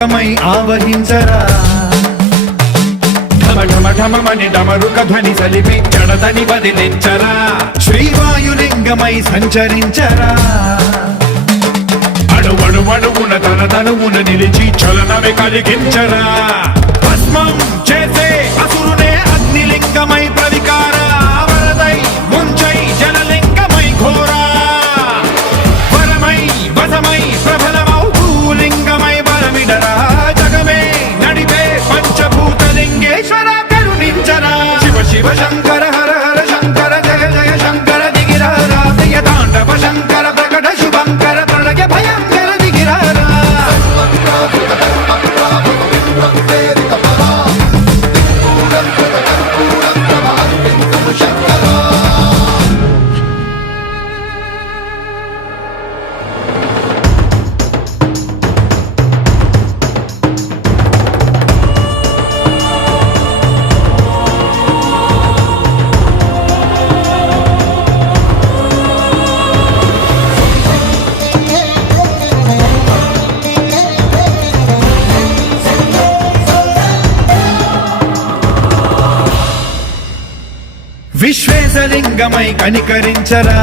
ఆవహించరా ఢమఢమఢమని డమరుక ధ్వని సలిపి జడదని వదిలించరా శ్రీవాయులింగమై సంచరించరా అణువణువున తన తనువున నిలిచి చలనమే కలిగించరా భస్మం చేసే అసురునే అగ్నిలింగమై ప్రవికారా వరదై ముంచై జలలింగమై ఘోరా వరమై వసమై ప్రబలమౌ భూలింగమై బలమిడరా జగమే నడిపే పంచభూతలింగేశ్వర కరుణించరా శివ శివ శంకర హర హర శంకర జయ జయ శంకర దిగిరారా ప్రియ తాండవ శంకర ప్రకట శుభంకర ప్రళయ భయంకర దిగిరారా విశ్వేశలింగమై కనికరించరా